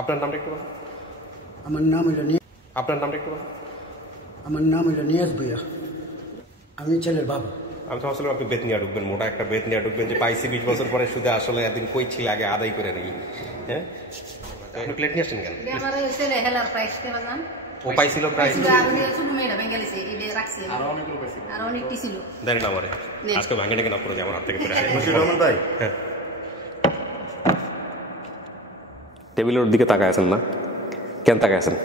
আপনার নামটা একটু বলুন। আমার নাম হইল আপনার নামটা একটু বলুন। আমার নাম হইল নিয়াজ ভুইয়া, আমি ছেলের বাবা। আমি তো আসলে আপনি বেত নিয়ে ঢুকবেন, মোটা একটা বেত নিয়ে ঢুকবেন যে পাইছি 20 বছর পরে শুধু আসলে একদিন কই ছিল আগে আদায় করে নেই। হ্যাঁ, আপনি প্লেট নিয়ে আসেন কেন? ও পাইছিল প্রায় দেন না আমারে আজকে ভাঙে নাকি না পড়ে যায় আমার হাত থেকে পড়ে। হ্যাঁ, টেবিলের দিকে তাকায় আছেন না কেন? তাকায় আছেন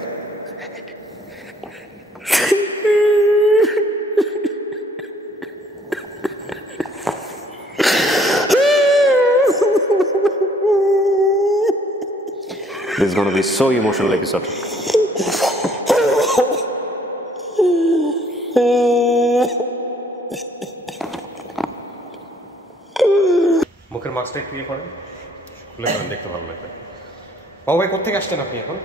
This is going to be so emotional episode. মুখের মাস্কটা একটু ইয়ে করেন, খুলে করেন, দেখতে ভালো লাগবে। বাবু ভাই কোথেকে আসছেন আপনি এখন?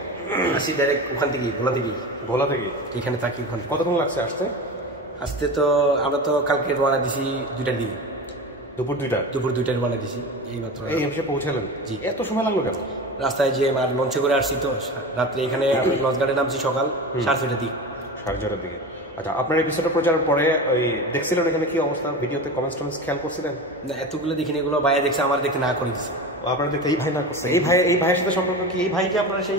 আসি ডাইরেক্ট ওখান থেকেই, ভোলা থেকেই। ভোলা থেকে এখানে থাকি ওখান থেকে। কতক্ষণ লাগছে আসতে? আসতে তো আমরা তো কালকে রওনা দিছি 2টার দিকে, দুপুর 2টায় রওনা দিছি এই মাত্র। এই এসে পৌঁছালেন? জি। এত সময় লাগলো কেন? রাস্তায় যে আর লঞ্চে করে আসছি তো রাত্রে, এখানে লঞ্চ ঘাটে নামছি সকাল 6:30টার দিকে। 6:30টার দিকে। আচ্ছা, আপনার এপিসোডটা প্রচারের পরে ওই দেখছিলেন এখানে কি অবস্থা? ভিডিওতে কমেন্টস টমেন্টস খেয়াল করছিলেন? না, এতগুলো দেখিনি, এগুলো ভাইয়া দেখছে, আমার দেখতে না করে দিচ্ছে। আপনার দেখতে এই ভাই না করছে? এই ভাইয়ের সাথে সম্পর্ক কি? এই ভাই কি আপনার সেই?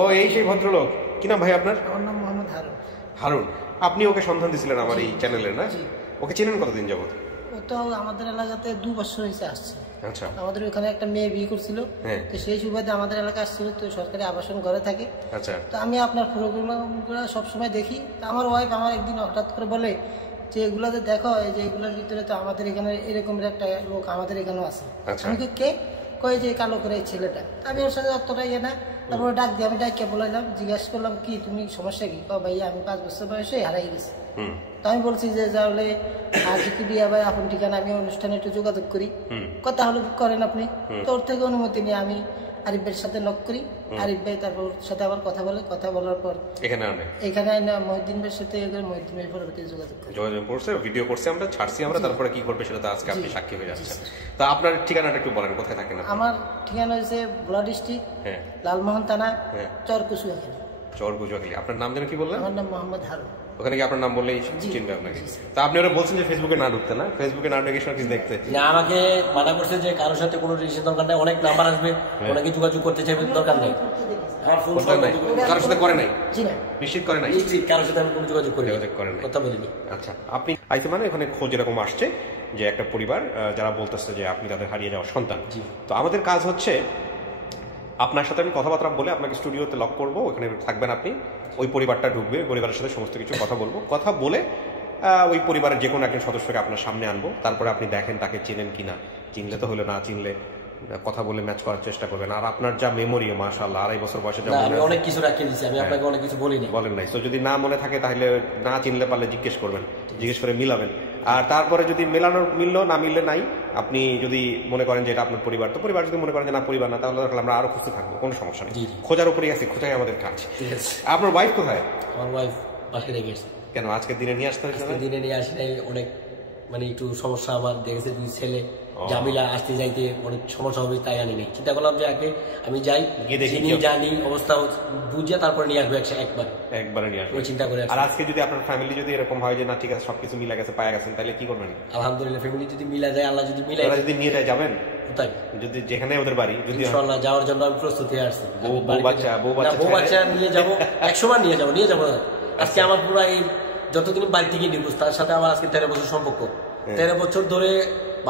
ও এই সেই ভদ্রলোক। কি নাম ভাই আপনার? আমার নাম মোহাম্মদ হারুন। হারুন, আপনি ওকে সন্ধান দিছিলেন আমার এই চ্যানেলের, না? ওকে চেনেন কতদিন যাবত? ও তো আমাদের এলাকাতে 2 বছর হয়েছে আসছে। আচ্ছা, আমাদের ওখানে একটা মেয়ে বিয়ে করছিল, তো সেই সুবাদে আমাদের এলাকা আসছিল, তো সরকারি আবাসন ঘরে থাকে। আচ্ছা, তো আমি আপনার প্রোগ্রামগুলো সবসময় দেখি। আমার ওয়াইফ আমার একদিন হঠাৎ করে বলে যে এগুলাতে দেখো, এই যে এগুলোর ভিতরে তো আমাদের এখানে এরকমের একটা লোক আমাদের এখানেও আছে। আমি কে কয়ে যে কালো করে এই ছেলেটা। আমি ওর সাথে অতটা ইয়ে না, তারপরে ডাক দিয়ে আমি ডাকিয়ে বলাইলাম, জিজ্ঞাসা করলাম কি তুমি সমস্যা কি? ভাইয়া আমি 5 বছর বয়সে হারাই গেছি। তো আমি বলছি যে তাহলে আজ কি বিয়া ভাই আপন ঠিকানা, আমি অনুষ্ঠানে একটু যোগাযোগ করি, কথা হলো করেন আপনি। তো ওর থেকে অনুমতি নিয়ে আমি আরিফ ভাইয়ের সাথে নক করি। আরিফ ভাই তারপর ওর সাথে আবার কথা বলে, কথা বলার পর এখানে মহিউদ্দিন ভাইয়ের সাথে মহিউদ্দিন ভাইয়ের পরবর্তী যোগাযোগ করছে, ভিডিও করছে, আমরা ছাড়ছি আমরা। তারপরে কি করবে সেটা তো আজকে আপনি সাক্ষী হয়ে যাচ্ছেন। তা আপনার ঠিকানাটা একটু বলেন, কোথায় থাকেন? আমার ঠিকানা হচ্ছে ভোলা ডিস্ট্রিক্ট, লালমোহন থানা, চরকুচুয়াখালী। চরকুচুয়াখালী। আপনার নাম যেন কি বললেন? আমার নাম মোহাম্মদ হারুন। ওখানে কি আপনার নাম বললেই চিনবে আপনাকে? তা আপনি ওরা বলছেন যে ফেসবুকে না ঢুকতে, না? ফেসবুকে না ঢুকে সব কিছু দেখতে না, আমাকে মানা করছে যে কারোর সাথে কোনো রিলেশন দরকার নেই, অনেক নাম্বার আসবে, অনেকে যোগাযোগ করতে চাইবে, দরকার নেই। কারোর সাথে করে নাই? নিশ্চিত করে নাই? কারোর সাথে আমি কোনো যোগাযোগ করি নাই, কথা বলিনি। আচ্ছা, আপনি আইতে মানে ওখানে খোঁজ এরকম আসছে যে একটা পরিবার যারা বলতেছে যে আপনি তাদের হারিয়ে যাওয়া সন্তান। তো আমাদের কাজ হচ্ছে আপনার সাথে আমি কথাবার্তা বলে আপনাকে স্টুডিওতে লক করবো, ওখানে থাকবেন আপনি। ওই পরিবারটা ঢুকবে, পরিবারের সাথে সমস্ত কিছু কথা বলবো, কথা বলে ওই পরিবারের যে কোনো একজন সদস্যকে আপনার সামনে আনবো। তারপরে আপনি দেখেন তাকে চেনেন কিনা, চিনলে তো হলো, না চিনলে কথা বলে ম্যাচ করার চেষ্টা করবেন। আর আপনার যা মেমোরি, মাশাআল্লাহ, 2.5 বছর বয়সে আমি অনেক কিছু রাখিয়ে দিয়েছি, আমি আপনাকে অনেক কিছু বলিনি, বলেন নাই। তো যদি না মনে থাকে তাহলে না চিনলে পারলে জিজ্ঞেস করবেন, জিজ্ঞেস করে মিলাবেন। আর তারপরে যদি মিললো, না মিললে নাই। আপনি যদি মনে করেন যে এটা আপনার পরিবার, তো পরিবার যদি মনে করেন যে না পরিবার না, তাহলে আমরা আরো খুঁজতে থাকবো, কোনো সমস্যা নেই। খোঁজার উপরেই আছে, খোঁজাই আমাদের কাজ। আপনার ওয়াইফ কোথায়? আমার ওয়াইফ বাসায় রেখে গেছে। কেন আজকে দিনে নিয়ে আসতে হয়েছে? দিনে নিয়ে আসি নাই, অনেক মানে একটু সমস্যা আমার দেখেছে, 2 ছেলে জামিলা আসতে যাইতে অনেক সমস্যা হবে, তাই আনি নাই। চিন্তা করলাম যে আগে আমি যাই, জানি অবস্থা বুঝে তারপরে নিয়ে আসবো একবারে নিয়ে আসবো, চিন্তা করে। আর আজকে যদি আপনার ফ্যামিলি যদি এরকম হয় যে না ঠিক আছে সবকিছু মিলা গেছে, পায়া গেছেন, তাহলে কি করবেন? আলহামদুলিল্লাহ, ফ্যামিলি যদি মিলা যায়, আল্লাহ যদি মিলা যায়, যদি নিয়ে যায় যাবেন কোথায়? যদি যেখানে ওদের বাড়ি, যদি ইনশাআল্লাহ যাওয়ার জন্য আমি প্রস্তুতি আসছি। বউ বাচ্চা নিয়ে যাবো, 100 বার নিয়ে যাবো। আজকে আমার পুরো এই যতদিন বাড়ি থেকে নিবুজ, তার সাথে আমার আজকে 13 বছর সম্পর্ক। 13 বছর ধরে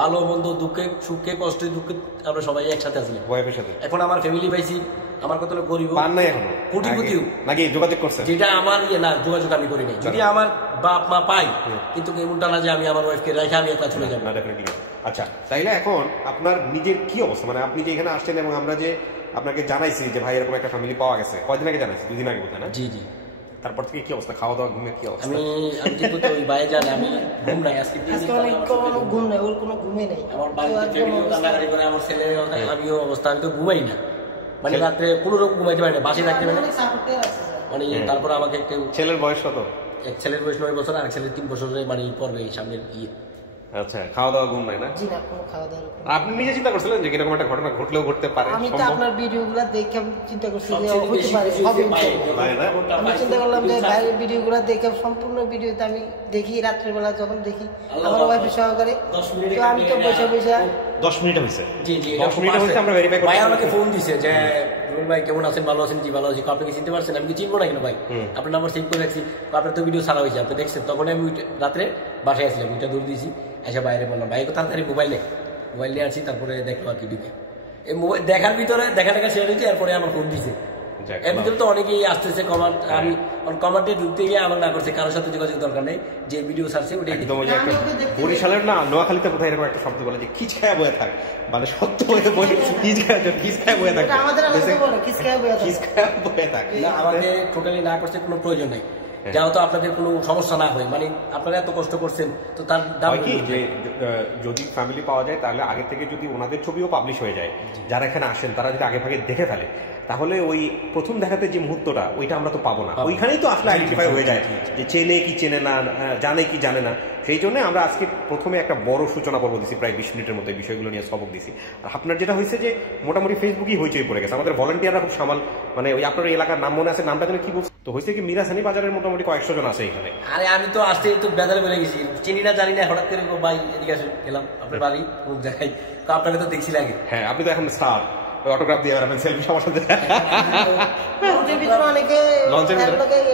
ভালো মন্দ, দুঃখে সুখে কষ্টে দুঃখে আমরা সবাই একসাথে আছি ওয়াইফের সাথে। এখন আমার ফ্যামিলি পাইছি, আমার কত গরিব পান নাই, এখনো কোটিপতিও নাকি যোগাযোগ করছে, যেটা আমার না যোগাযোগ আমি করি নাই। যদি আমার বাপ মা পাই, কিন্তু এমনটা না যে আমি আমার ওয়াইফকে রেখে আমি একা চলে যাবো। আচ্ছা, তাইলে এখন আপনার নিজের কি অবস্থা? মানে আপনি যে এখানে আসছেন এবং আমরা যে আপনাকে জানাইছি যে ভাই এরকম একটা ফ্যামিলি পাওয়া গেছে, কয়দিন আগে জানাইছি? 2 দিন আগে বোধ হয় না? জি জি। তারপর থেকে কি অবস্থা, খাওয়া দাওয়া, ঘুমের কি অবস্থা? আমি ঠিক মতো ওই বাইরে যাই, আমি ঘুম নাই আজকে, ঘুম নাই, ওর কোনো ঘুমই নাই। আমার বাড়িতে কান্নাকাটি করে, আমার ছেলে আমিও অবস্থা, আমি তো ঘুমাই না, মানে রাত্রে কোনো রকম ঘুমাইতে পারি না, বাসে থাকতে পারি না মানে। তারপর আমাকে একটা ছেলের বয়স কত? এক ছেলের বয়স 9 বছর, আর এক ছেলের 3 বছরের মানে পড়বে এই সামনের আচ্ছা, খাওয়া দাওয়া ঘুম নাই না? জি না, কোনো খাওয়া দাওয়া। আপনি নিজে চিন্তা করছিলেন যে এরকম একটা ঘটনা ঘটলেও ঘটতে পারে? আমি তো আপনার ভিডিওগুলো দেখে চিন্তা করছি যে হতে পারে, আমি চিন্তা করলাম যে ভাইয়ের ভিডিওগুলো দেখে সম্পূর্ণ ভিডিওতে আমি দেখি রাত্রিবেলা যখন দেখি আমার ওয়াইফ সহকারে, তো আমি তো বসে বসে 10 মিনিট হয়েছে। জি জি, 10 মিনিট হয়েছে আমরা ভেরিফাই করতে। ভাই আমাকে ফোন দিছে যে রুল ভাই কেমন আছেন, ভালো আছেন? জি ভালো আছি। আপনি কি চিনতে পারছেন? আমি কি চিনবো না কেন ভাই, আপনার নাম্বার সেভ করে রাখছি, আপনার তো ভিডিও ছাড়া হয়েছে, আপনি দেখছেন। তখন আমি রাত্রে বাসায় আসলাম, ওইটা দূর দিয়েছি, এসে বাইরে বললাম ভাই তাড়াতাড়ি মোবাইল নিয়ে আসছি, তারপরে দেখলো আর কি ঢুকে এই মোবাইল দেখার ভিতরে দেখা শেয়ার হয়েছে, এরপরে আমার ফোন দিছে। এর ভিতরে তো অনেকেই আসতেছে কমান্ড, আমি কমান্ডে ঢুকতে গিয়ে আমার না করছে, কারোর সাথে যোগাযোগ দরকার নেই, যে ভিডিও ছাড়ছে ওটাই একদম। ওই যে একটা বরিশালের না নোয়াখালীতে কোথায় এরকম একটা শব্দ বলে যে খিচ খায়া বয়ে থাক, মানে সত্য হয়ে বলে খিচ খায়া বয়ে থাক, আমাদের আলাদা বলে খিচ খায়া বয়ে থাক। না, আমাকে টোটালি না করছে, কোনো প্রয়োজন নাই, যাও তো আপনাদের কোনো সমস্যা না হয়, মানে আপনারা এত কষ্ট করছেন তো তার দাম কি যে যদি ফ্যামিলি পাওয়া যায় তাহলে আগে থেকে যদি ওনাদের ছবিও পাবলিশ হয়ে যায়, যারা এখানে আসেন তারা যদি আগে ভাগে দেখে ফেলে, তাহলে ওই প্রথম দেখাতে যে মুহূর্তটা ওইটা আমরা তো পাবো না। ওইখানেই তো আসলে আইডেন্টিফাই হয়ে যায় যে চেনে কি চেনে না, জানে কি জানে না। সেই জন্য আমরা আজকে প্রথমে একটা বড় সূচনা পর্ব দিচ্ছি, প্রায় 20 মিনিটের মধ্যে বিষয়গুলো নিয়ে সবক দিছি। আর আপনার যেটা হয়েছে যে মোটামুটি ফেসবুকই হইচই পড়ে গেছে, আমাদের ভলান্টিয়াররা খুব সামাল, মানে ওই আপনার এলাকার নাম মনে আছে, নামটা কি বলছে তো হয়েছে কি, মিরাসানি বাজারের মোটামুটি কয়েকশো জন আছে এখানে। আরে আমি তো আসতে একটু বেজারে বেড়ে গেছি, চিনি না জানি না, হঠাৎ করে ভাই এদিকে আসে গেলাম, আপনার বাড়ি মুখ দেখাই, তো আপনাকে তো দেখছি লাগে। হ্যাঁ, আপনি তো এখন স্টার, অটোগ্রাফ দিয়ে বেড়াবেন, সেলফি সবার সাথে। অনেকে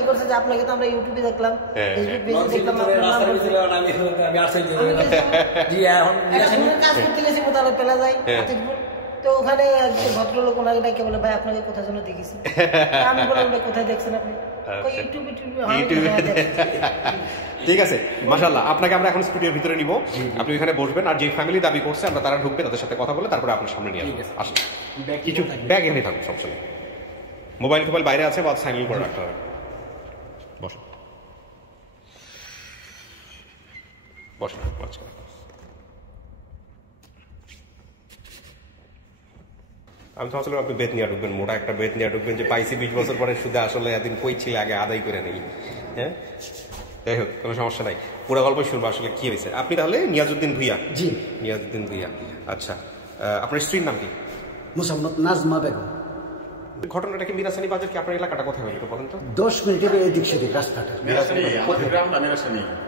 করছে যে আপনাকে তো আমরা ইউটিউবে দেখলাম, ফেসবুক দেখলাম, কাজ করতে গেছি কোথাও পেলা যায়, তো ওখানে ভদ্রলোক ওনাকে ডাকে বলে ভাই আপনাকে কোথায় যেন দেখেছি, আমি বললাম কোথায় দেখছেন আপনি? ঠিক আছে, মাশাআল্লাহ। আপনাকে আমরা এখন স্টুডিওর ভিতরে নিব, আপনি ওখানে বসবেন, আর যে ফ্যামিলি দাবি করছে আমরা তারা ঢুকবে, তাদের সাথে কথা বলে তারপরে আপনার সামনে নিয়ে আসবেন। কিছু ব্যাগ এখানে থাকুন, সমস্যা নেই, মোবাইল টোবাইল বাইরে আছে বা সাইন করে রাখতে হবে। বসুন বসুন। আমি তো আসলে আপনি বেত নিয়ে ঢুকবেন, মোটা একটা বেত নিয়ে ঢুকবেন যে পাইছি 20 বছর পরে শুধু আসলে এদিন কই ছিল আগে আদায় করে নেই। হ্যাঁ, যাই হোক, কোনো সমস্যা নাই, পুরো গল্প শুনবো আসলে কি হয়েছে। আপনি তাহলে নিয়াজউদ্দিন ভুইয়া? জি, নিয়াজউদ্দিন ভুইয়া। আচ্ছা, আপনার স্ত্রীর নাম কি? মুসাম্মদ নাজমা বেগম। ঘটনাটা কি মিরাসানি বাজার, কি আপনার এলাকাটা কোথায় হলো একটু বলেন তো? 10 মিনিটের এদিক সেদিক রাস্তাটা।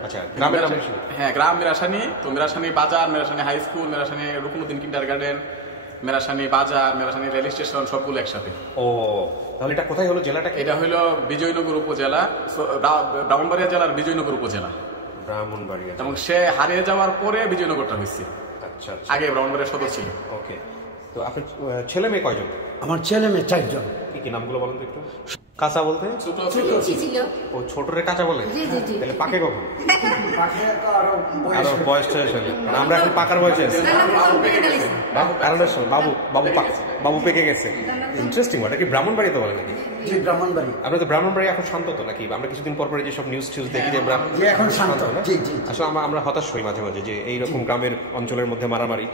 আচ্ছা, গ্রামের নাম? হ্যাঁ, গ্রাম মিরাসানি। তো মিরাসানি বাজার, মিরাসানি হাই স্কুল, মিরাসানি রুকনুদ্দিন কিন্ডার গার্ডেন, মিরাসানি বাজার, মিরাসানি রেল স্টেশন, সবগুলো একসাথে। ও, তাহলে এটা কোথায় হলো জেলাটা? এটা হলো বিজয়নগর উপজেলা, ব্রাহ্মণবাড়িয়া জেলার বিজয়নগর উপজেলা। ব্রাহ্মণবাড়িয়া। এবং সে হারিয়ে যাওয়ার পরে বিজয়নগরটা হয়েছে। আচ্ছা, আগে ব্রাহ্মণবাড়িয়া সদর ছিল। ওকে। তো আপনার ছেলে মেয়ে কয়জন? আমার ছেলে মেয়ে 4 জন। কি কি নামগুলো বলেন তো একটু? কাঁচা বলতে ছোট ছিল। ও ছোটরে কাঁচা বলে? তাহলে পাকে কখন? আরো বয়স শেষ হলে, আমরা এখন পাকার বয়সে আছি। বাবু পেকে গেছে। ইন্টারেস্টিং। ওটা কি ব্রাহ্মণবাড়িতে বলে নাকি? ব্রাহ্মণবাড়ি। আমরা তো ব্রাহ্মণবাড়ি এখন শান্ত তো নাকি? আমরা কিছুদিন পর পরে যেসব নিউজ দেখি যে এখন শান্ত না। আসলে আমরা হতাশ হই মাঝে মাঝে যে এইরকম গ্রামের অঞ্চলের মধ্যে মারামারি,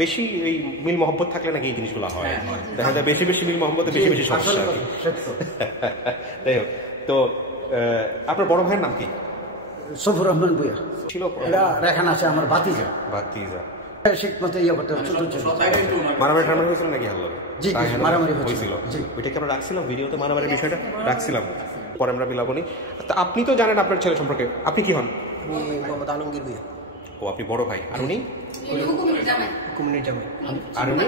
বেশি এই মিল মহব্বত থাকলে নাকি এই জিনিসগুলো হয়। দেখা যায় বেশি বেশি মিল মহব্বতে বেশি বেশি সমস্যা আর কি। যাই হোক, তো আপনার বড় ভাইয়ের নাম কি? সফুর রহমান ভুইয়া ছিল। এটা রেখান আছে আমার ভাতিজা। শিখমতে ইয়ে করতে ছোট ছোট মারামারি টারামারি হয়েছিল নাকি? হাল্লা জি, মারামারি হয়েছিল। ওইটাকে আমরা রাখছিলাম ভিডিওতে, মারামারির বিষয়টা রাখছিলাম, পরে আমরা মিলাবনি। আপনি তো জানেন আপনার ছেলে সম্পর্কে, আপনি কি হন? মোহাম্মদ আলমগীর ভুইয়া। ও, আপনি বড় ভাই। আর উনি? আর উনি?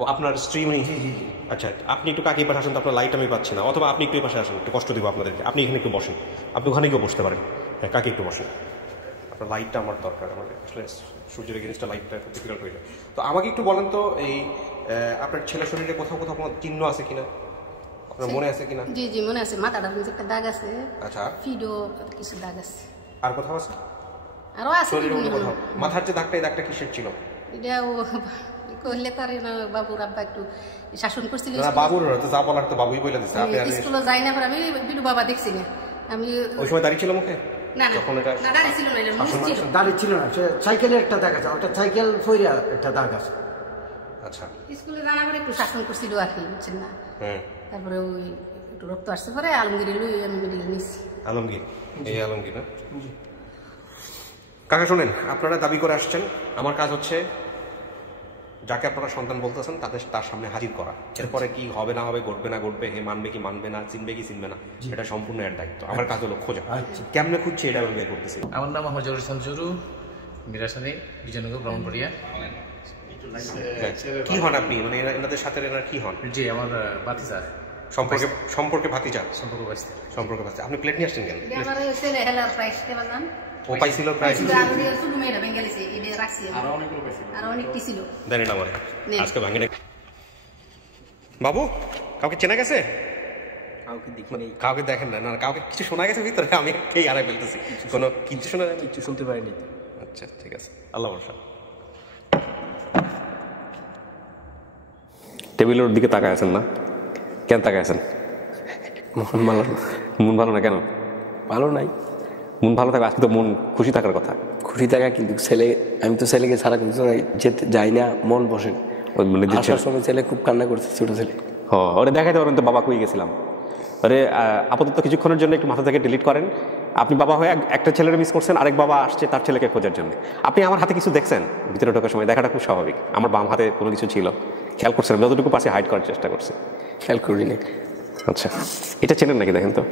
ও, আপনার স্ত্রী উনি? আচ্ছা, আপনি একটু কাকে পাশে আসেন তো, আপনার লাইট আমি পাচ্ছি না, অথবা আপনি একটু পাশে আসেন, একটু কষ্ট দিব আপনাদেরকে। আপনি এখানে একটু বসেন, আপনি ওখানে গিয়ে বসতে পারেন। হ্যাঁ, কাকে একটু বসেন, আপনার লাইটটা আমার দরকার, আমাদের আসলে সূর্যের এগেইনস্টে লাইটটা খুব ডিফিকাল্ট হয়ে যায়। তো আমাকে একটু বলেন তো, এই আপনার ছেলের শরীরে কোথাও কোথাও কোনো চিহ্ন আছে কিনা, আপনার মনে আছে কিনা? জি জি মনে আছে, মাথাটার মধ্যে একটা দাগ আছে। আচ্ছা, ফিডো কিছু দাগ আছে। আর কোথাও আছে? আরো আছে শরীরে কোথাও? মাথার যে দাগটা, এই দাগটা কিসের ছিল? এটা কইলে তার বাবুর আব্বা একটু শাসন করছিল। না, বাবুর তো যা বলার তো বাবুই বলে দিছে। আপনি স্কুলে যাই না, আমি বিলু বাবা দেখছি না। আমি ওই সময় দাঁড়িয়ে ছিল মুখে? না না, তখন এটা দাঁড়িয়ে ছিল না, এটা মুখ ছিল। দাঁড়িয়ে ছিল না, সাইকেলের একটা দাগ আছে, ওটা সাইকেল ফইরা একটা দাগ আছে। আচ্ছা, স্কুলে জানা পরে একটু শাসন করছিল আর কি, বুঝছেন না? হ্যাঁ, তারপরে ওই একটু রক্ত আসছে পরে আলমগীর লই আমি মেডিকেল নিছি। আলমগীর, এই আলমগীর না? কাকা শোনেন, আপনারা দাবি করে আসছেন, আমার কাজ হচ্ছে যাকে আপনারা সন্তান বলতেছেন তার সামনে হাজির করা। এরপরে কি হবে না হবে, ঘটবে না ঘটবে, হে মানবে কি মানবে না, চিনবে কি চিনবে না, এটা সম্পূর্ণ এর দায়িত্ব। আমার কাজ হলো খোঁজা। কেমনে খুঁজছে এটা আমি বের করতেছি। আমার নাম হজরুল ইসলাম জুরু, মিরাসানি, বিজয়নগর, ব্রাহ্মণবাড়িয়া। কি হন আপনি, মানে এনাদের সাথে এনারা কি হন? জি, আমার ভাতিজা। সম্পর্কে ভাতিজা, সম্পর্ক বাঁচতে। আপনি প্লেট নিয়ে আসছেন কেন? আমার ছেলে হেলার প্রাইস দেবালাম ও পাইছিল প্রায় শুধু মেয়েরা বেঙ্গালিছে এটা রাখছি আর অনেকটি ছিল। দেন এটা আমার আজকে ভাঙে না। বাবু কাউকে চেনা গেছে? কাউকে দেখেন না? না কাউকে কিছু শোনা গেছে ভিতরে? আমি খেয়ে আড়াই ফেলতেছি। কোনো কিছু শোনা যায়? কিছু শুনতে পারিনি। আচ্ছা ঠিক আছে, আল্লাহ ভরসা। টেবিলের দিকে তাকায় আছেন না কেন? তাকায় আছেন? মন ভালো না কেন? ভালো নাই। মন ভালো থাকবে, আজকে তো মন খুশি থাকার কথা। খুশি থাকা, কিন্তু আমি তো ছেলেকে ছাড়া কিন্তু যেতে যাই না, মন বসে। আসার সময় ছেলে খুব কান্না করছে, ছোট ছেলে। ওরে দেখাইতে পারেন তো বাবা কই গেছিলাম। আরে আপাতত কিছুক্ষণের জন্য একটু মাথা থেকে ডিলিট করেন। আপনি বাবা হয়ে একটা ছেলের মিস করছেন, আরেক বাবা আসছে তার ছেলেকে খোঁজার জন্য। আপনি আমার হাতে কিছু দেখছেন ভিতরে ঢোকার সময়, দেখাটা খুব স্বাভাবিক। আমার বাম হাতে কোনো কিছু ছিল, খেয়াল করছেন? যতটুকু পাশে হাইড করার চেষ্টা করছে। খেয়াল করি না। আচ্ছা, এটা চেনেন নাকি দেখেন তো?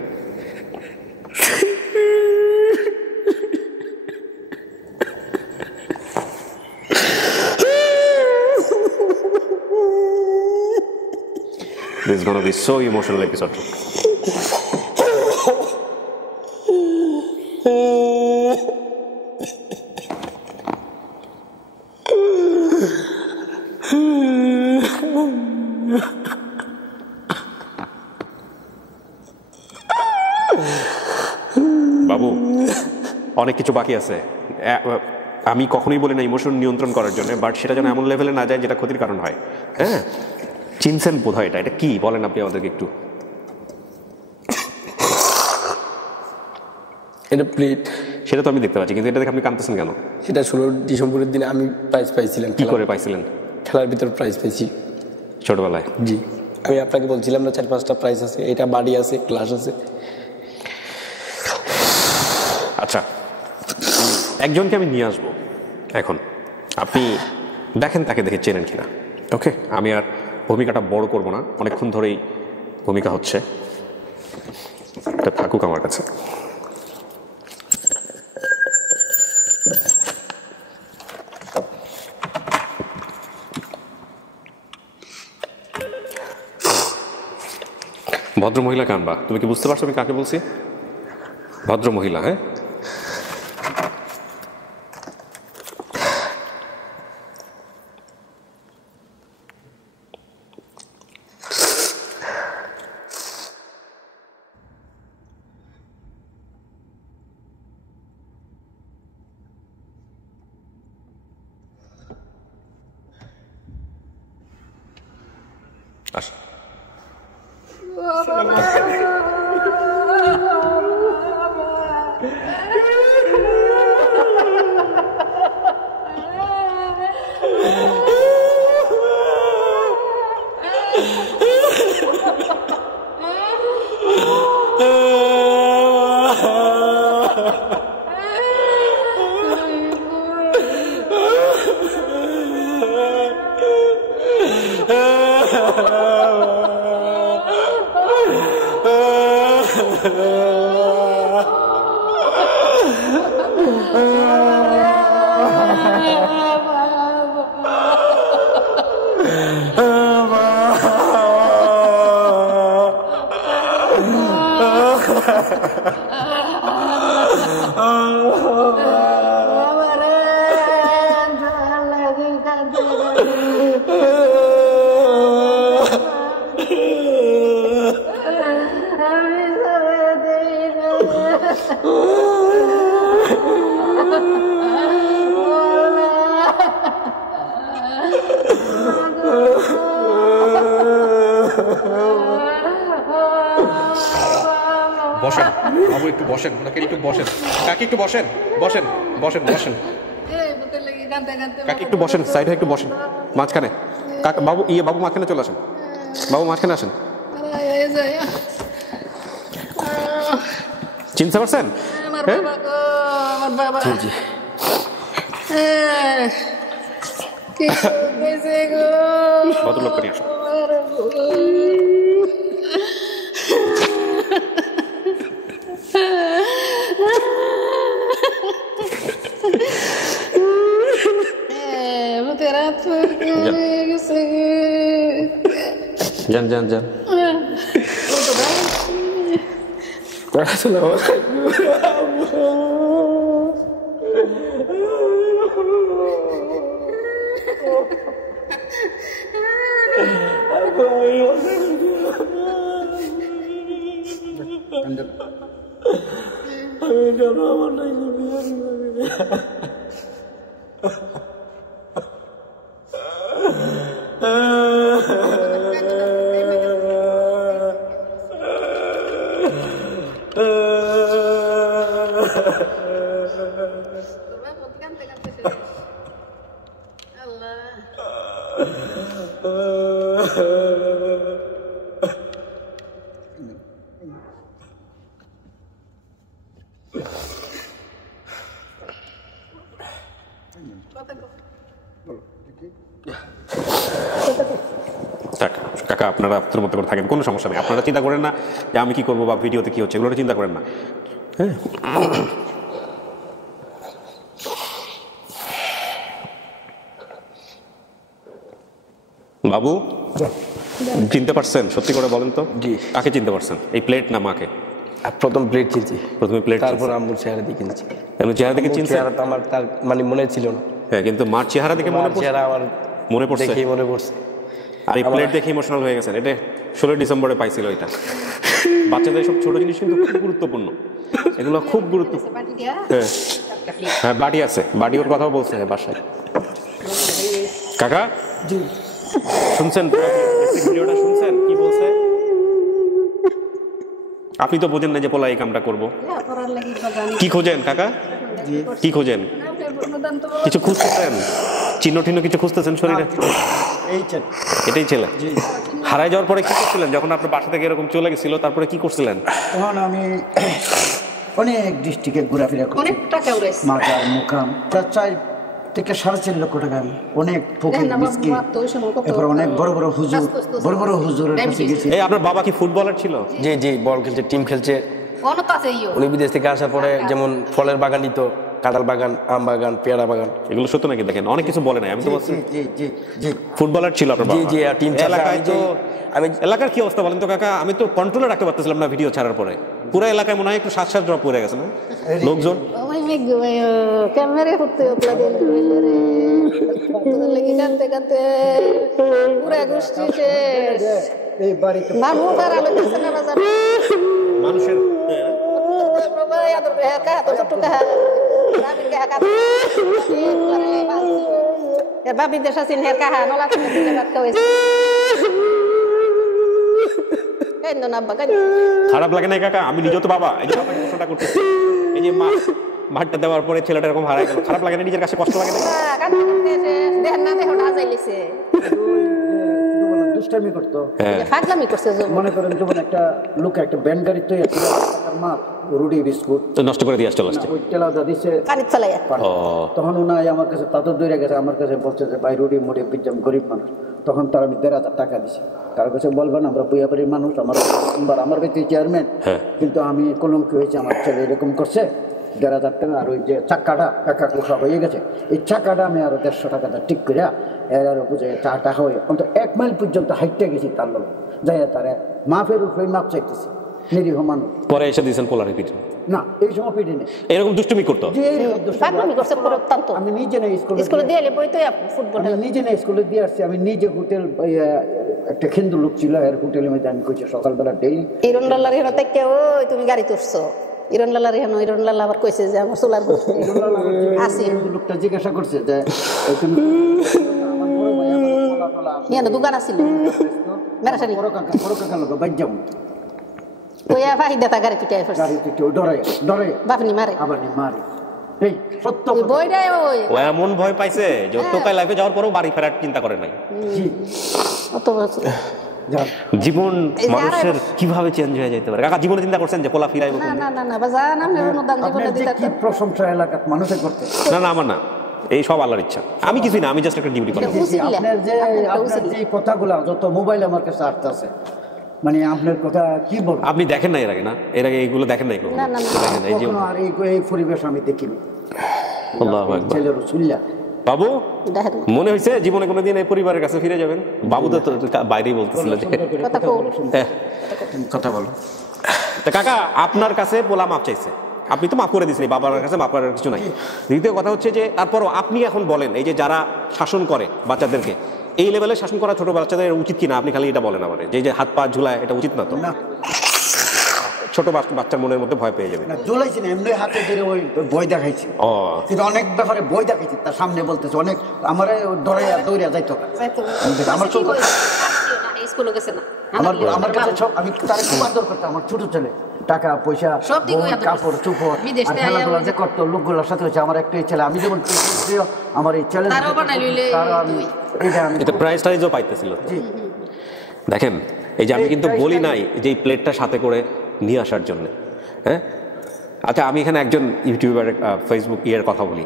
This is gonna be so emotional episode. বাবু অনেক কিছু বাকি আছে। আমি কখনোই বলি না ইমোশন নিয়ন্ত্রণ করার জন্য, বাট সেটা যেন এমন লেভেলে না যায় যেটা ক্ষতির কারণ হয়। হ্যাঁ, চিনছেন বোধ হয় এটা কি বলেন আপনি আমাদেরকে একটু। এটা প্লেট, সেটা তো আমি দেখতে পাচ্ছি, কিন্তু এটা দেখে আপনি কাঁদতেছেন কেন? সেটা 16 ডিসেম্বরের দিনে আমি প্রাইজ পাইছিলাম। কি করে পাইছিলেন? খেলার ভিতর প্রাইজ পাইছি ছোটবেলায়। জি, আমি আপনাকে বলছিলাম না 4-5টা প্রাইজ আছে, এটা বাড়ি আছে, ক্লাস আছে। আচ্ছা, একজনকে আমি নিয়ে আসবো এখন, আপনি দেখেন তাকে দেখে চেনেন কিনা। ওকে, আমি আর ভূমিকাটা বড় করব না, অনেকক্ষণ ধরেই ভূমিকা হচ্ছে, এটা থাকুক আমার কাছে। ভদ্র মহিলা কানবা, তুমি কি বুঝতে পারছো আমি কাকে বলছি? ভদ্র মহিলা। হ্যাঁ, আসো। বসেন বাবু, একটু বসেন, ওনাকে একটু বসেন, কাকি একটু বসেন, বসেন বসেন বসেন, কাকি একটু বসেন, সাইডে একটু বসেন, মাঝখানে। বাবু বাবু মাঝখানে চলে আসেন, বাবু মাঝখানে আসেন। চিনতে পারছেন? ভদ্রলোক করে আসো। যান যান যান। কাকা আপনারা আপনার মতো করে থাকেন, কোনো সমস্যা নেই। আপনারা চিন্তা করেন না যে আমি কি করবো বা ভিডিওতে কি হচ্ছে, এগুলো চিন্তা করেন না। হ্যাঁ বাবু, চিনতে পারছেন? সত্যি করে বলেন তো। জি। কাকে চিনতে পারছেন? এই প্লেট না মাকে? প্রথম প্লেট চিনছি, প্রথমে প্লেট, তারপর আম্মুর চেহারা দিয়ে কিনছি। চেহারা দেখে চিনছেন? চেহারা তো আমার তার মানে মনে ছিল না। হ্যাঁ, কিন্তু মার চেহারা দেখে মনে পড়ছে। চেহারা আমার মনে পড়ছে, দেখেই মনে পড়ছে। আর এই প্লেট দেখে ইমোশনাল হয়ে গেছেন। এটা 16 ডিসেম্বরে পাইছিল এটা। বাচ্চাদের সব ছোট জিনিস কিন্তু খুব গুরুত্বপূর্ণ, এগুলো খুব গুরুত্বপূর্ণ। হ্যাঁ হ্যাঁ, বাড়ি আছে, বাড়ি ওর কথাও বলছে বাসায়। কাকা শুনছেন ভিডিওটা? শুনছেন কি বলছে? আপনি তো বোঝেন না যে পোলা এই কামটা করবো। কি খোঁজেন কাকা? কি খোঁজেন? কিছু খুঁজতেছেন? চিহ্ন টিহ্ন কিছু খুঁজতেছেন শরীরে? এটাই ছেলে। হারাই যাওয়ার পরে কি করছিলেন যখন আপনার বাসা থেকে এরকম চলে গেছিল? তারপরে কি করছিলেন? তখন আমি অনেক ডিস্ট্রিক্টে ঘোরাফেরা করছি, মাজার মুকাম, প্রায় 4 থেকে 4.5 লক্ষ টাকা আমি অনেক ফকির মিসকিন, এরপর অনেক বড় বড় হুজুরের কাছে গেছি। এই আপনার বাবা কি ফুটবলার ছিল? জি জি, বল খেলছে, টিম খেলছে। উনি বিদেশ থেকে আসার পরে যেমন ফলের বাগান নিত, কাঁঠাল বাগান, আম বাগান, পেয়ারা বাগান। এগুলো সত্য নাকি? দেখেন অনেক কিছু বলে নাই, আমি তো বলছি ফুটবলার ছিল আপনার বাবা। জি জি, টিম এলাকায় তো আমি এলাকার কি অবস্থা বলেন তো কাকা? আমি তো কন্ট্রোলে রাখতে পারতেছিলাম না ভিডিও ছাড়ার পরে। পুরো এলাকায় মনে হয় একটু শ্বাস ড্রপ পড়ে গেছে না লোকজন? মানুষের খারাপ লাগে না কাকা? আমি নিজেও তো বাবা, এই যে আপনাকে প্রশ্নটা করতেছি, এই যে মাঠটা দেওয়ার পরে ছেলেটা এরকম হারায় গেল, খারাপ লাগে না? নিজের কাছে কষ্ট লাগে না? দুষ্টামি করতো, মনে করেন যেমন একটা লোক একটা ব্যান্ড গাড়ি তৈরি মা রুটি বিস্কুট নষ্ট করে দিয়ে আসতে আসছে, ওই টেলাদা দিছে তখন ওনাই আমার কাছে তাদের দৌড়ে গেছে, আমার কাছে বলছে যে ভাই রুটি মুড়ি পিজ্জাম গরিব মানুষ। তখন তার আমি 1,500 টাকা দিছি। কারো কাছে বলবেন আমরা বুয়াবাড়ির মানুষ, আমার ব্যক্তি চেয়ারম্যান, কিন্তু আমি কলঙ্কি হয়েছে, আমার ছেলে এরকম করছে, 1,500 টাকা। আর ওই যে চাক্কাটা কাকা কোষা হয়ে গেছে, এই চাক্কাটা আমি আরো 150 টাকাটা ঠিক করিয়া এর আরো বুঝে চাটা হয়ে অন্তত 1 মাইল পর্যন্ত হাইটে গেছি তার লোক যাই, তারা মাফের উপরে মাপ চাইতেছি, নিরীহ মানুষ। পরে এসে দিয়েছেন পোলারে পিঠে? না, এই সময় পিঠে নেই, এরকম দুষ্টুমি করতো। আমি নিজে না স্কুলে দিয়ে নিজে না স্কুলে দিয়ে আসছি, আমি নিজে হোটেল একটা খেন্দু লোক ছিল এর হোটেলের মধ্যে আমি কইছি সকালবেলা ডেইলি ইরনলালার হেন থেকে ওই তুমি গাড়ি তুলছো, ইরনলালার হেন ইরনলালা আবার কইছে যে আমার সোলার আসি লোকটা জিজ্ঞাসা করছে যে তুমি আমার বড় ভাই আমার পোলা দোকান আছিল মেরাসারি বড় কাকা লোক বাইজাম ওয়া ভাই দেতা গাড়ি তুই ফেরছ গাড়ি তুই ডরে বাপনি মারে আবারনি মারে। এই সত্য বইডাই ওই ও এমন ভয় পাইছে যে তোকাই লাইফে যাওয়ার পরেও বাড়ি ফেরার চিন্তা করে নাই। জি, অত জীবন মানুষের কিভাবে চেঞ্জ হয়ে যেতে পারে। কাকা জীবনে চিন্তা করছেন যে পোলা ফিরাইবো? না না না বাজান আমি অনুদান জীবনে দিতে কি প্রশংসা এলাকার মানুষে করতে। না না, আমার না, এই সব আল্লাহর ইচ্ছা, আমি কিছুই না, আমি জাস্ট একটা ডিউটি করলাম। আপনার যে কথাগুলো যত মোবাইল আমার কাছে আসতেছে, মানে আপনার কথা কি বলবো, আপনি দেখেন না এর আগে? না এর আগে এইগুলো দেখেন নাই? আর এই পরিবেশ আমি দেখিনি। আল্লাহু আকবার। ছেলের সুল্লা বাবু মনে হয়েছে জীবনে কোনোদিন এই পরিবারের কাছে ফিরে যাবেন? বাবু তো বাইরেই বলতেছিল যে কথা বলো। তা কাকা আপনার কাছে পোলা মাপ চাইছে, আপনি তো মাফ করে দিয়েছেন, বাবার কাছে মাফ করার কিছু নাই। দ্বিতীয় কথা হচ্ছে যে তারপরও আপনি এখন বলেন, এই যে যারা শাসন করে বাচ্চাদেরকে, এই লেভেলে শাসন করা ছোট বাচ্চাদের উচিত কিনা? আপনি খালি এটা বলেন আমাদের, যে হাত পা ঝুলায়, এটা উচিত না তো? ছোট বাচ্চার মনের মধ্যে ভয় পেয়ে যাবে। ঝুলাইছি না, এমনি হাতে ধরে ওই বই দেখাইছি, কিন্তু অনেক ব্যাপারে বই দেখাইছি, তার সামনে বলতেছে অনেক আমার দৌড়িয়া যাইতো। আমার চোখ আমার কাছে আমি তারা খুব আদর করতাম, আমার ছোট ছেলে, টাকা পয়সা, কাপড় চোপড় আর খেলাধুলা যে করতো লোকগুলোর সাথে হচ্ছে আমার একটাই ছেলে। আমি যেমন আমার এই চ্যালেঞ্জ প্রাইজ টাইজও পাইতেছিল। দেখেন এই যে আমি কিন্তু বলি নাই যে এই প্লেটটা সাথে করে নিয়ে আসার জন্য, হ্যাঁ? আচ্ছা আমি এখানে একজন ইউটিউবার ফেসবুক ইয়ের কথা বলি,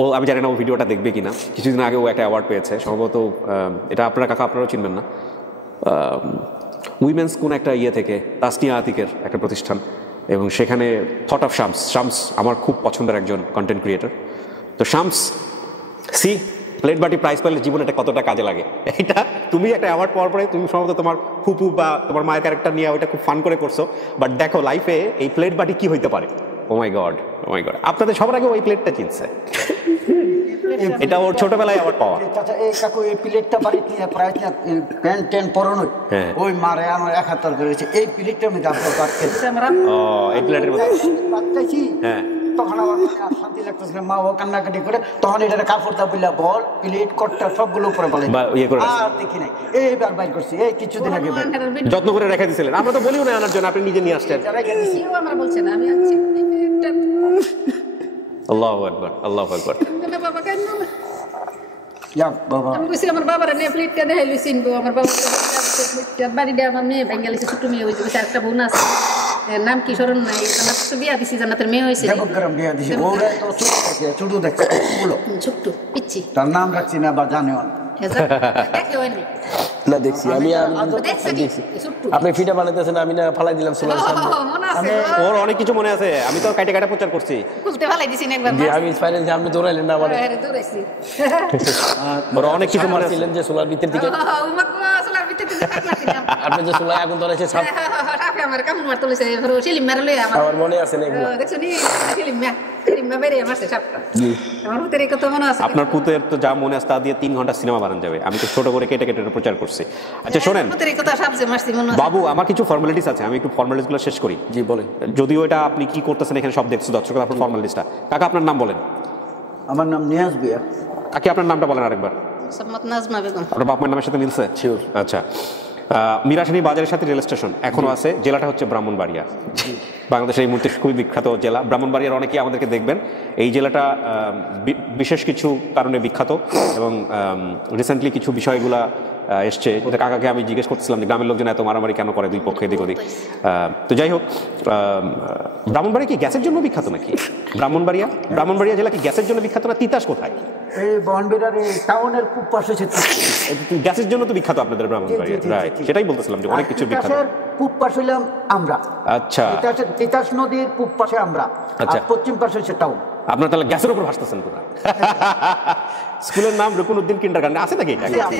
ও আমি জানি না ও ভিডিওটা দেখবে কিনা। কিছুদিন আগে ও একটা অ্যাওয়ার্ড পেয়েছে সম্ভবত, এটা আপনারা কাকা আপনারাও চিনবেন না, উইমেন্স কোন একটা ইয়ে থেকে, তাসনিয়া আতিকের একটা প্রতিষ্ঠান, এবং সেখানে থট অফ শামস আমার খুব পছন্দের একজন কন্টেন্ট ক্রিয়েটর। তো শামস সি প্লেট বাটি প্রাইজ পেলে জীবনে এটা কতটা কাজে লাগে। এটা তুমি একটা অ্যাওয়ার্ড পাওয়ার পরে তুমি সম্ভবত তোমার ফুপু বা তোমার মায়ের ক্যারেক্টার নিয়ে ওইটা খুব ফান করে করছো, বাট দেখো লাইফে এই প্লেট বাটি কি হইতে পারে। ও মাই গড, ও মাই গড, আপনাদের সবার আগে ওই প্লেটটা চিনছে, এটা ওর ছোটবেলায় আবার পাওয়া। এই কাকু এই প্লেটটা বাড়িতে প্রায় প্যান্ট ট্যান্ট পরানো, ওই মারে আমার 71 করেছে এই প্লেটটা আমি গাবো কাটতে। এই প্লেটের মধ্যে হ্যাঁ, তখন আমার শান্তি লাগতেছিল, মা ও কান্নাকাটি করে, তখন এটা কাপড় দাবিলা বল প্লেট কট্টা সবগুলো উপরে বলে আর দেখি নাই, এইবার বাইর করছি এই কিছুদিন আগে যত্ন করে রেখে দিয়েছিলেন। আমরা তো বলিও না আনার জন্য, আপনি নিজে নিয়ে আসছেন। আল্লাহু আকবার, আল্লাহু আকবার। আমি কইছি আমার বাবার নিয়ে প্লেটটা দেখাইলি চিনবো, আমার বাবা বাড়িটা আমার মেয়ে বেঙ্গালিছে, ছোট মেয়ে হয়েছে, একটা বোন আছে, নাম কি স্মরণ নাই, জান্নাত বিয়া দিছি, জান্নাতের মেয়ে হয়েছে, ছোট্ট পিচ্ছি, তার নাম রাখছি না বা জানেও না। না দেখছি আমি, আপনি ফিটা বানাইতেছেন, আমি না ফালাই দিলাম সোলার সামনে। ওর অনেক কিছু মনে আছে, আমি তো কাটে কাটে প্রচার করছি, খুলতে ফালাই দিছি একবার। আমি ফাইনাল যে আপনি দৌড়াইলেন না, মানে দৌড়াইছি, ওর অনেক কিছু মনে ছিলেন যে সোলার ভিতর দিকে আপনি যে সোলার আগুন ধরেছে ছাপ আমার কামড় মারতে লইছে, সেলিম মারলে আমার মনে আছে না এগুলো, দেখছো নি সেলিম বেরে মারছে সাপটা, আমার পুতের এই কথা মনে আছে। আপনার পুতের তো যা মনে আছে তা দিয়ে 3 ঘন্টা সিনেমা বানানো যাবে, আমি তো ছোট করে কেটে কেটে প্রচার করছি। আচ্ছা শোনেন বাবু, আমার কিছু ফর্মালিটিস আছে, আমি একটু ফর্মালিটিস গুলো শেষ করি। জি বলেন। যদিও এটা আপনি কি করতেছেন এখানে সব দেখছো দর্শক, আপনার ফর্মালিটিসটা। কাকা আপনার নাম বলেন। আমার নাম নিয়াজ বিয়া। কাকি আপনার নামটা বলেন আরেকবার। নাজমা বেগম। আপনার বাপ মায়ের নামের সাথে মিলছে? শিওর। আচ্ছা, মিরাশানি বাজারের সাথে রেল স্টেশন এখনো আছে, জেলাটা হচ্ছে ব্রাহ্মণবাড়িয়া। বাংলাদেশের এই মুহূর্তে খুবই বিখ্যাত জেলা ব্রাহ্মণবাড়িয়ার, অনেকেই আমাদেরকে দেখবেন। এই জেলাটা বিশেষ কিছু কারণে বিখ্যাত, এবং রিসেন্টলি কিছু বিষয়গুলা এসছে, কাকাকে আমি জিজ্ঞেস করতেছিলাম যে গ্রামের লোকজন এত মারামারি কেন করে দুই পক্ষে এদিক ওদিক। তো যাই হোক, ব্রাহ্মণবাড়িয়া কি গ্যাসের জন্য বিখ্যাত নাকি? ব্রাহ্মণবাড়িয়া জেলা কি গ্যাসের জন্য বিখ্যাত না তিতাস কোথায়? এই ব্রাহ্মণবাড়িয়ার টাউনের খুব পাশে গ্যাসের জন্য তো বিখ্যাত আপনাদের ব্রাহ্মণবাড়িয়া, রাইট? সেটাই বলতেছিলাম যে অনেক কিছু বিখ্যাত। পূব পাশে হইলাম আমরা, আচ্ছা, তিতাস নদীর পূব পাশে আমরা, আচ্ছা, পশ্চিম পাশে হচ্ছে টাউন। আপনার তাহলে গ্যাসের উপর ভাসতেছেন পুরো। স্কুলের নাম রুকুনুদ্দিন কিন্ডারগার্টেন আছে নাকি?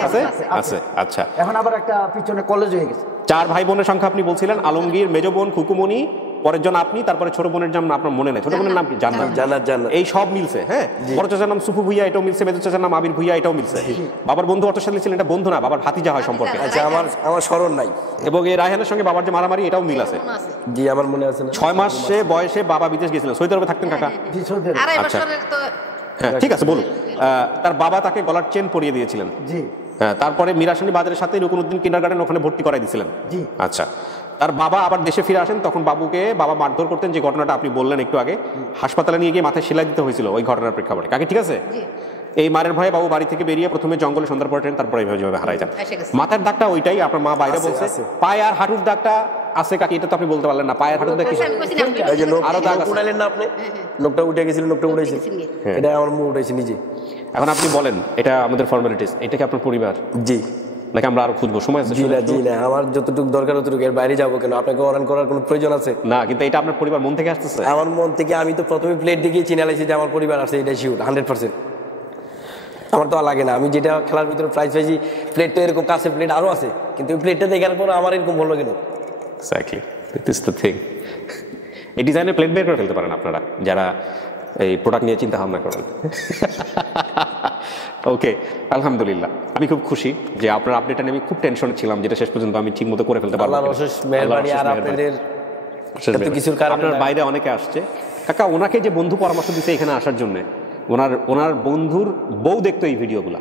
আছে, আছে। আচ্ছা, এখন আবার একটা পিছনে কলেজ হয়ে গেছে। 4 ভাই বোনের সংখ্যা আপনি বলছিলেন, আলমগীর, মেজ বোন, খুকুমনি, পরের জন আপনি, তারপরে ছোট বোনের নাম আপনার মনে নেই, ছোট বোনের নাম কি? জান্নাত। এই সব মিলছে, হ্যাঁ। বড় চাচার নাম সুফু ভুইয়া, এটাও মিলছে। মেজর চাচার নাম আবির ভুইয়া, এটাও মিলছে। বাবার বন্ধু অর্থশালী ছিলেন, এটা বন্ধু না, বাবার ভাতিজা হয় সম্পর্কে। আচ্ছা, আমার স্মরণ নাই। এবং এই রায়হানের সঙ্গে বাবার যে মারামারি, এটাও মিল আছে। জি, আমার মনে আছে। 6 মাসে বয়সে বাবা বিদেশ গেছিলেন, সৌদি আরবে থাকতেন কাকা। আচ্ছা, ঠিক আছে, বলুন। তার বাবা তাকে গলার চেন পরিয়ে দিয়েছিলেন। জি। তারপরে মিরাশানি বাজারের সাথে রুকুনুদ্দিন কিন্ডারগার্টেন ওখানে ভর্তি করাই দিয়েছিলেন। জি। আচ্ছা, তার বাবা আবার দেশে ফিরে আসেন, তখন বাবা মারধর করতেন, যে ঘটনাটা আপনি বললেন একটু আগে। হাসপাতালে নিয়ে গিয়ে মাথায় সেলাই দিতে হয়েছিল ওই ঘটনার প্রেক্ষাপটে। কাকে ঠিক আছে? এই মারের ভয়ে বাবু বাড়ি থেকে বেরিয়ে প্রথমে জঙ্গলে সন্ধ্যার পরে, তারপরে এইভাবে হারাই যান। মাথার দাগটা ওইটাই আপনার মা বাইরে বলছে, পায়ে আর হাঁটুর দাগটা আছে কাকি এটা তো আপনি বলতে পারলেন না, পায়ের হাঁটু দেখি এই যে আরো দাগ উঠাইলেন না আপনি, নখটা উঠে গেছিল, নখটা উঠাইছে, এটা আমার মুখ উঠাইছে নিজে। এখন আপনি বলেন, এটা আমাদের ফর্মালিটিস, এটা কি আপনার পরিবার? জি। নাকি আমরা আরো খুঁজবো? সময় আছে? জি না, আমার যতটুকু দরকার ততটুকু, এর বাইরে যাবো কেন? আপনাকে অরান করার কোনো প্রয়োজন আছে? না, কিন্তু এটা আপনার পরিবার মন থেকে আসতেছে? আমার মন থেকে, আমি তো প্রথমে প্লেট দেখেই চিনে লাইছি যে আমার পরিবার আছে, এটা শিওর 100%। আমার তো আর লাগে না, আমি যেটা খেলার ভিতরে প্রাইজ পাইছি, প্লেট তো এরকম কাছে প্লেট আরো আছে, কিন্তু ওই প্লেটটা দেখার পর আমার এরকম হলো কেন? Exactly, this is the thing. এই ডিজাইনের প্লেট বের করে ফেলতে পারেন আপনারা যারা এই প্রোডাক্ট নিয়ে চিন্তা ভাবনা করেন। ওকে, আলহামদুলিল্লাহ, আমি খুব খুশি যে আপনার আপডেটটা নিয়ে আমি খুব টেনশনে ছিলাম, যেটা শেষ পর্যন্ত আমি ঠিক মতো করে ফেলতে পারলাম। আল্লাহর অশেষ মেহেরবানি, আর আপনাদের এত কিছুর কারণে আপনার বাইরে অনেকে আসছে। কাকা, ওনাকে যে বন্ধু পরামর্শ দিতে এখানে আসার জন্য, ওনার বন্ধুর বউ দেখতো এই ভিডিওগুলা,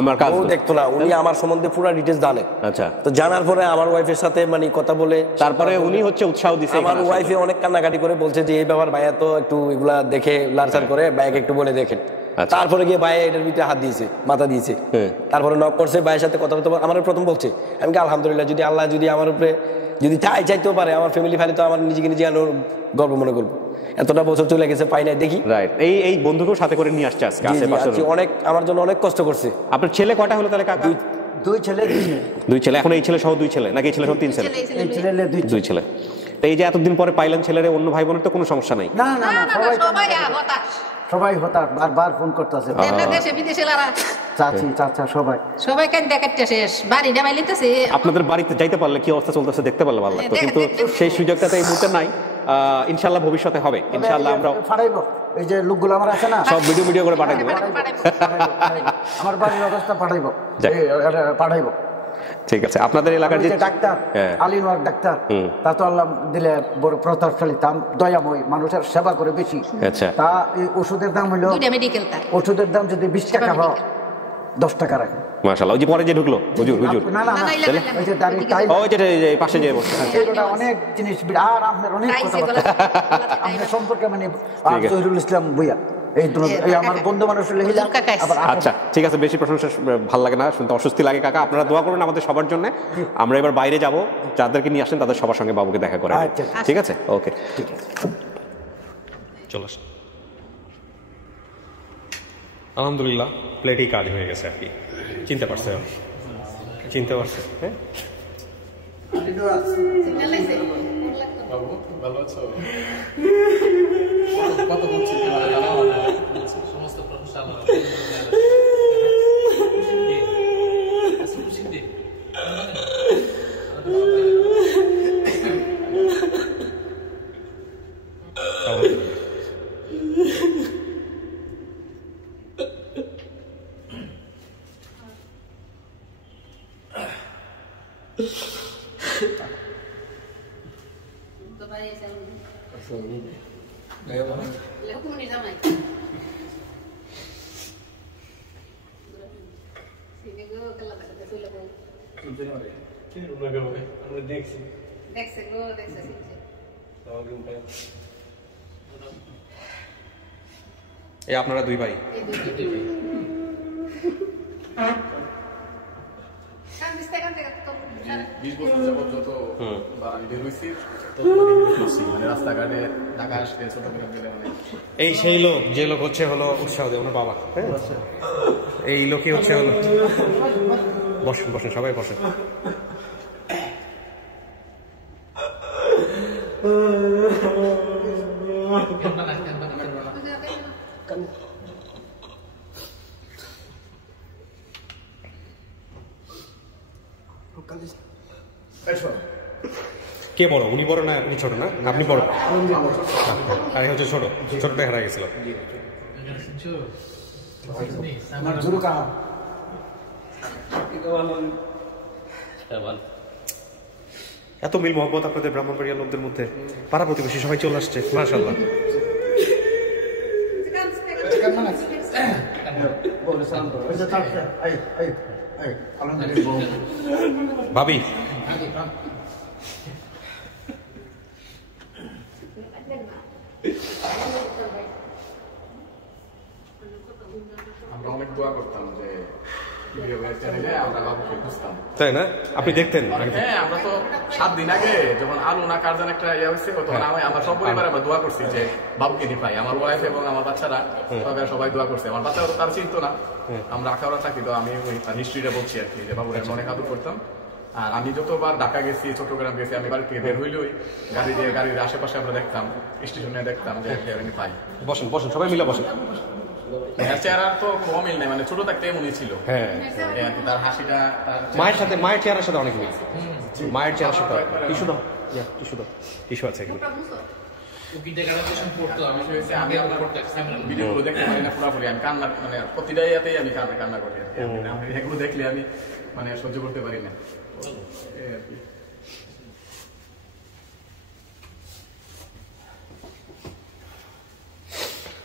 আমার কাজ দেখতো না, উনি আমার সম্বন্ধে পুরো ডিটেইলস জানে। আচ্ছা, তো জানার পরে আমার ওয়াইফের সাথে মানে কথা বলে, তারপরে উনি হচ্ছে উৎসাহ দিছে। আমার ওয়াইফে অনেক কান্নাকাটি করে বলছে যে এই ব্যাপার ভাইয়া তো একটু এগুলা দেখে লারসার করে, ভাইয়াকে একটু বলে দেখেন। তারপরে গিয়ে ভাইয়া এটার ভিতরে হাত দিয়েছে, মাথা দিয়েছে, তারপরে নক করছে, ভাইয়ের সাথে কথা বলতে। আমার প্রথম বলছে, আমি কি আলহামদুলিল্লাহ, যদি আল্লাহ যদি আমার উপরে যদি চাইতেও পারে, আমার ফ্যামিলি ফাইলে তো আমার নিজেকে নিজে আরো গর্ব মনে করবো। এতটা বছর চলে গেছে, পাই নাই, দেখি। রাইট, এই বন্ধুকেও সাথে করে নিয়ে আসছে আজকে আশেপাশে। অনেক আমার জন্য অনেক কষ্ট করছে। আপনার ছেলে কয়টা হলো তাহলে কাকা? দুই ছেলে। এখন এই ছেলে সহ 2 ছেলে, নাকি এই ছেলে সহ 3 ছেলে? দুই ছেলে। তো এই যে এতদিন পরে পাইলেন ছেলেরে, অন্য ভাই বোনের তো কোনো সমস্যা নাই? না, সবাই হতাশ, বারবার ফোন করতেছে, দেশে বিদেশে লারা চাচি চাচা সবাই কান্দা কাটতে শেষ, বাড়ি ডামাইলিতেছে। আপনাদের বাড়িতে যাইতে পারলে, কি অবস্থা চলতেছে দেখতে পারলে ভালো লাগতো, কিন্তু সেই সুযোগটা তো এই মুহূর্তে নাই। ইনশাআল্লাহ ভবিষ্যতে হবে, ইনশাআল্লাহ আমরা পাঠাইবো। এই যে লোকগুলো আমার আছে না, সব ভিডিও করে পাঠাই দেবো। আমার বাড়ির অবস্থা পাঠাইবো। ঠিক আছে, আপনাদের এলাকার যে ডাক্তার আলিনওয়ার ডাক্তার, তা তো আল্লাহ দিলে বড় প্রতাপশালী, তাম দয়াময়, মানুষের সেবা করে বেশি। আচ্ছা, তা এই ওষুধের দাম হইলো, ওষুধের দাম যদি 20 টাকা হয়, 10 টাকা রাখে। মাশাআল্লাহ। ওই যে পরে যে ঢুকলো হুজুর, না, ওই যে দাঁড়িয়ে টাইল, ওই যে পাশে যে বসে, এটা অনেক জিনিস, আর আপনার অনেক কথা আপনার সম্পর্কে, মানে জহিরুল ইসলাম ভুইয়া, এই আমার বন্ধু মানুষ। আচ্ছা, ঠিক আছে, বেশি প্রশংসা ভালো লাগে না, শুনতে অস্বস্তি লাগে। কাকা, আপনারা দোয়া করবেন আমাদের সবার জন্য। আমরা এবার বাইরে যাব, যাদেরকে নিয়ে আসেন তাদের সবার সঙ্গে বাবুকে দেখা করে। ঠিক আছে, ওকে, ঠিক আছে, চলো। আলহামদুলিল্লাহ, প্লেটেই কাজ হয়ে গেছে আর কি। চিনতে পারছে? হ্যাঁ, ভালো আছো? কত বলছি সমস্ত প্রশংসা এই আপনারা 2 ভাই? 20 বছর যাবত যত আমি বের হয়েছি, মানে রাস্তাঘাটে ঢাকা আসলে ছোট করে এই সেই লোক, যে লোক হচ্ছে হলো উৎসাহ দেয় ওনার বাবা। এই লোকই হচ্ছে হলো, বসেন সবাই বসেন। কে বড়? উনি বড় না উনি ছোট? না আপনি বড়, আর হচ্ছে ছোটটা হারা গেছিল। এত মিল মহব্বত আপনাদের ব্রাহ্মণবাড়িয়ার লোকদের মধ্যে, পাড়া প্রতিবেশী সবাই চলে আসছে, মাশাআল্লাহ। ভাবি, আমরা অনেক দোয়া করতাম যে আমরা বাবুকে খুঁজতাম। তাই না? আপনি দেখতেন? হ্যাঁ, আমরা তো 7 দিন আগে যখন আলু না কার যেন একটা ইয়ে হয়েছে, তখন আমার সব পরিবার আমরা দোয়া করছি যে বাবুকে নিয়ে পাই। আমার ওয়াইফ এবং আমার বাচ্চারা সবাই দোয়া করছে। আমার বাচ্চারা তো তার চিন্তা না, আমরা আঁকাওড়া থাকি, তো আমি ওই হিস্ট্রিটা বলছি আর কি, যে বাবুর অনেক আদর করতাম। আর আমি যতবার ঢাকা গেছি, চট্টগ্রাম গেছি, আমি বাড়ি থেকে বের হইলেই গাড়ির আশেপাশে আমরা দেখতাম, স্টেশনে দেখতাম যে পাই। বসেন বসেন, সবাই মিলে বসেন। চেহারা তো কোনো অমিল নেই, মানে ছোট থাকতে এমনই ছিল। হ্যাঁ, তার হাসিটা মায়ের চেহারার সাথে অনেক মিল। মায়ের চেহারার সাথে টিস্যু দাও, টিস্যু আছে এখানে। আমি ভিডিওগুলো দেখতে পারি না পুরোপুরি, আমি কান্না, মানে প্রতিটা ইয়াতেই আমি কান্না করি। এগুলো দেখলে আমি মানে সহ্য করতে পারি না।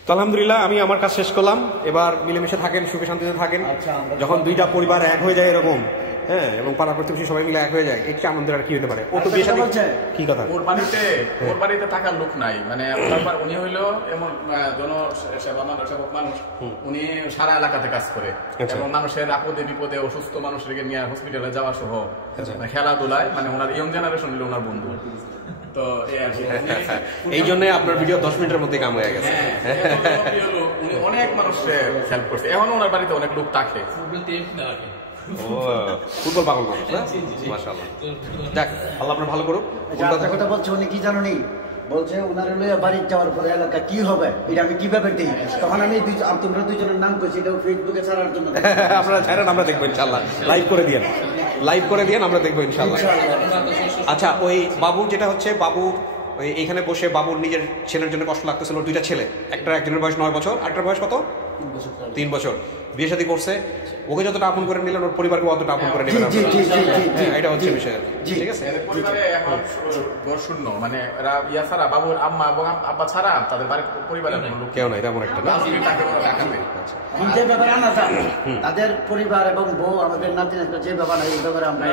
তো আলহামদুলিল্লাহ আমি আমার কাজ শেষ করলাম। এবার মিলেমিশে থাকেন, সুখে শান্তিতে থাকেন। যখন দুইটা পরিবার এক হয়ে যায় এরকম, হ্যাঁ, এবং পাড়া প্রতিবেশী সবাই মিলে এক হয়ে যায়, এর চেয়ে আনন্দের আর কি হতে পারে? ও তো বিয়ে শাদী, কি কথা, ওর বাড়িতে থাকার লোক নাই, মানে উনি হইলো এমন সেবক মানুষ, উনি সারা এলাকাতে কাজ করে এবং মানুষের আপদে বিপদে অসুস্থ মানুষকে নিয়ে হসপিটালে যাওয়া সহ খেলাধুলায়, মানে ওনার ইয়ং জেনারেশন হইলো ওনার বন্ধু। তো এই জন্য আপনার ভিডিও 10 মিনিটের মধ্যে কাম হয়ে গেছে। উনি অনেক মানুষের হেল্প করছে, এখন ওনার বাড়িতে অনেক লোক থাকে। ফুটবল পাগল মানুষ না, মাশাআল্লাহ। দেখ, আল্লাহ আপনার ভালো করুক। কথা বলছে উনি কি জানো নি, বলছে ওনার লইয়া বাড়ি যাওয়ার পরে এলাকা কি হবে এটা আমি কিভাবে দিই। তখন আমি তোমরা দুইজনের নাম কইছি, এটা ফেসবুকে ছাড়ার জন্য। আপনারা ছাড়েন, আমরা দেখবো ইনশাআল্লাহ। লাইভ করে দিয়েন, আমরা দেখবো ইনশাআল্লাহ। আচ্ছা, ওই বাবুর যেটা হচ্ছে, বাবু এখানে বসে বাবুর নিজের ছেলের জন্য কষ্ট লাগতেছিল। দুইটা ছেলে, একজনের বয়স 9 বছর, আরেকটার বয়স কত? 3 বছর। বিয়ে শাদী করছে, ওকে যতটা আপন করে নিলেন ওর পরিবারকে অতটা আপন করে নেবেন। এটা হচ্ছে বিষয়, ঠিক আছে? পরিবারে এখন ঘর শূন্য, মানে এরা ইয়া ছাড়া, বাবুর আম্মা এবং আব্বা ছাড়া তাদের বাড়ির পরিবারে কেউ নাই তেমন একটা। যে ব্যাপারে আনা যায় তাদের পরিবার এবং বউ, আমাদের নাতি নাতনি যে ব্যাপার এই ব্যাপারে আমরা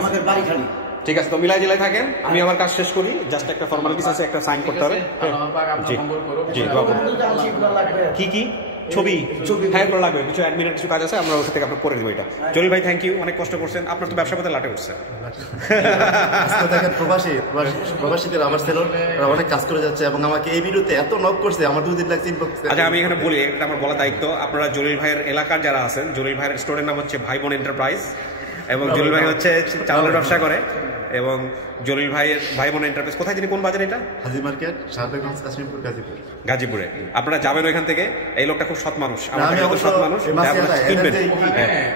আমাদের বাড়ি খালি। ঠিক আছে, তো মিলাই জেলায় থাকেন, আমি আমার কাজ শেষ করি। জাস্ট একটা ফর্মালিটিস আছে, একটা সাইন করতে হবে। কি কি ছবি হ্যাঁ এগুলো লাগবে, কিছু অ্যাডমিনের কিছু কাজ আছে, আমরা ওর থেকে আপনার করে দেবো। এটা জলিল ভাই, থ্যাংক ইউ, অনেক কষ্ট করছেন। আপনার তো ব্যবসা করতে লাটে উঠছে। প্রবাসীদের আমার ছেলের অনেক কাজ করে যাচ্ছে এবং আমাকে এই ভিডিওতে এত নক করছে, আমার 2 দিন লাগছে। আচ্ছা, আমি এখানে বলি, এটা আমার বলা দায়িত্ব। আপনারা জলিল ভাইয়ের এলাকার যারা আছেন, জলিল ভাইয়ের স্টোরের নাম হচ্ছে ভাই বোন এন্টারপ্রাইজ, এবং জলিল ভাই হচ্ছে চাউলের ব্যবসা করে। এবং জলিল ভাইয়ের ভাই বোন এন্টারপ্রাইজ কোথায়, তিনি কোন বাজারে? এটা হাজি মার্কেট, শাহজাহানগঞ্জ, কাশ্মীরপুর, গাজীপুরে। আপনারা যাবেন ওইখান থেকে। এই লোকটা খুব সৎ মানুষ, আমাদের মতো সৎ মানুষ।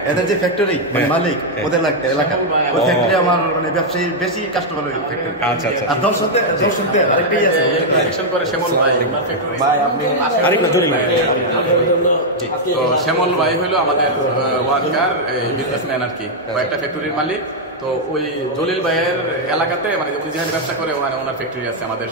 এদের যে ফ্যাক্টরি মালিক, ওদের এলাকা, ওই ফ্যাক্টরি আমার মানে ব্যবসায়ী বেশি কাস্টমার ওই ফ্যাক্টরি। আচ্ছা আচ্ছা, আর দর্শকতে আরেকটাই আছে, ইলেকশন করে শ্যামল ভাই। আপনি আরেকটা জলিল ভাই, তো শ্যামল ভাই হলো আমাদের ওয়ার্কার বিজনেসম্যান আর কি, একটা ফ্যাক্টরির মালিক। তো ওই জলিল ভাইয়ের এলাকাতে, মানে উনি যেখানে ব্যবসা করে ওখানে ওনার ফ্যাক্টরি আছে আমাদের।